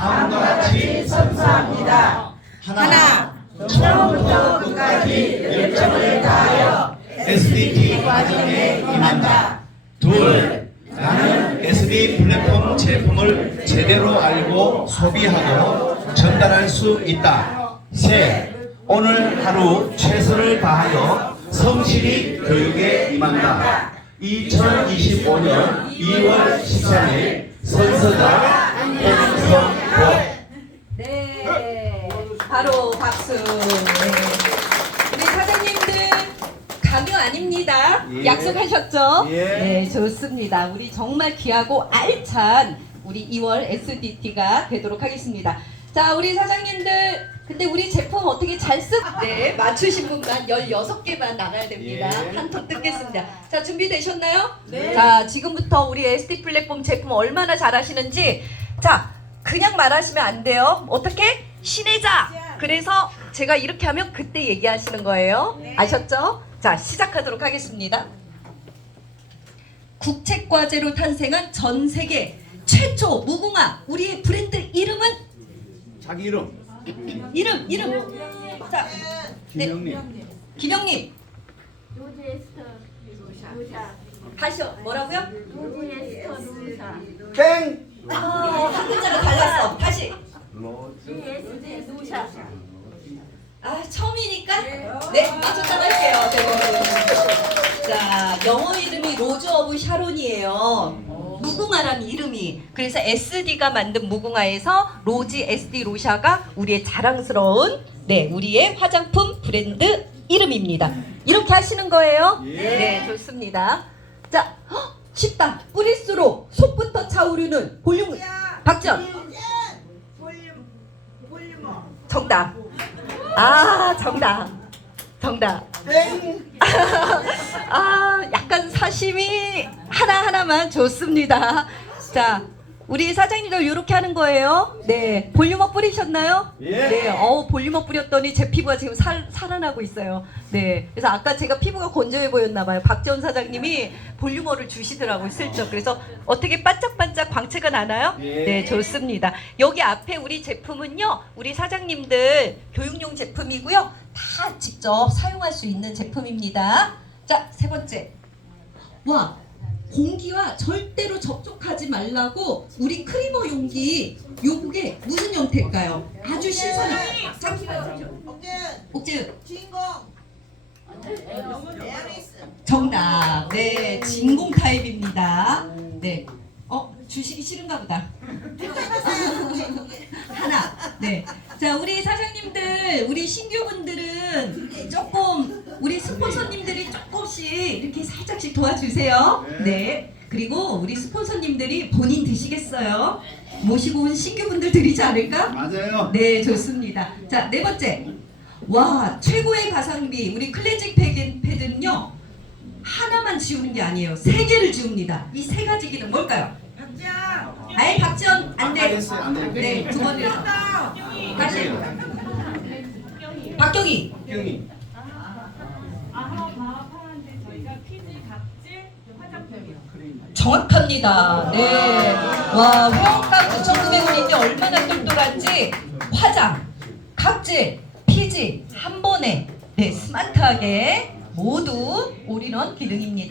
다음과 같이 선서합니다. 하나, 처음부터 끝까지 열정을 다하여 SDT 과정에 임한다. 둘, 나는 SD 플랫폼 제품을 제대로 알고 소비하고 전달할 수 있다. 셋, 오늘 하루 최선을 다하여 성실히 교육에 임한다. 2025년 2월 13일 선서자 홍성보 네, 바로 박수. 네. 우리 사장님들 강요 아닙니다. 예. 약속하셨죠? 예. 네, 좋습니다. 우리 정말 귀하고 알찬 우리 2월 SDT가 되도록 하겠습니다. 자, 우리 사장님들. 근데 우리 제품 어떻게 잘 쓰? 네, 맞추신 분만 16개만 나가야 됩니다. 예. 한톤 뜯겠습니다. 자, 준비되셨나요? 네. 자, 지금부터 우리 SD 플랫폼 제품 얼마나 잘 하시는지. 자, 그냥 말하시면 안 돼요. 어떻게? 신혜자. 그래서 제가 이렇게 하면 그때 얘기하시는 거예요. 아셨죠? 자, 시작하도록 하겠습니다. 국책과제로 탄생한 전 세계 최초 무궁화 우리의 브랜드 이름은 자기 이름 이름 이름 자 네. 김영님 김영님 로즈 에스터 루샤 다시요 뭐라고요? 로즈 에스터 루샤 땡 아, 루샤 아 처음이니까? 네 맞췄다고 할게요 네. 자 영어 이름이 로즈 오브 샤론이에요. 무궁화라는 이름이. 그래서 SD가 만든 무궁화에서 로즈 SD 로샤가 우리의 자랑스러운 네 우리의 화장품 브랜드 이름입니다. 이렇게 하시는 거예요? 네 좋습니다. 자 헉, 쉽다. 뿌릴수록 속부 아 정답. 정답. 땡. 아 약간 사심이 하나 하나만 좋습니다. 자 우리 사장님도 이렇게 하는 거예요? 네. 볼륨업 뿌리셨나요? 예. 네. 어우 볼륨업 뿌렸더니 제 피부가 지금 살, 살아나고 있어요. 네. 그래서 아까 제가 피부가 건조해 보였나 봐요. 박재원 사장님이 볼륨업을 주시더라고요 슬쩍. 그래서 어떻게 반짝반짝 광채가 나나요? 예. 네 좋습니다. 여기 앞에 우리 제품은요 우리 사장님들 교육용 제품이고요. 다 직접 사용할 수 있는 제품입니다. 자 세 번째. 와 공기와 절대로 접촉하지 말라고 우리 크리머 용기 요게 무슨 형태일까요? 아주 신선한. 옥재윤 주인공 에어리스 정답. 네 진공 타입입니다. 네어 주시기 싫은가 보다. 하나. 네자 우리 사장님들 우리 신규분들은 조금 조금씩 이렇게 살짝씩 도와주세요 네 그리고 우리 스폰서님들이 본인 드시겠어요 모시고 온 신규분들 드리지 않을까 맞아요 네, 좋습니다. 자, 네 번째. 와, 최고의 가성비. 우리 클렌징 패드, 패드는요. 하나만 지우는 게 아니에요. 세 개를 지웁니다. 이 세 가지 기능 뭘까요? 아이, 박지원 안 돼. 됐어요 안 돼 네, 두 번이라서. 다시. 박경희. 아하 과학하는데 저희가 퀴즈 각질 화장품이요. 정확합니다. 네. 와, 회원가 9,900원인데 얼마나 똘똘한지 화장, 각질, 피지 한 번에 네, 스마트하게 모두 올인원 기능입니다.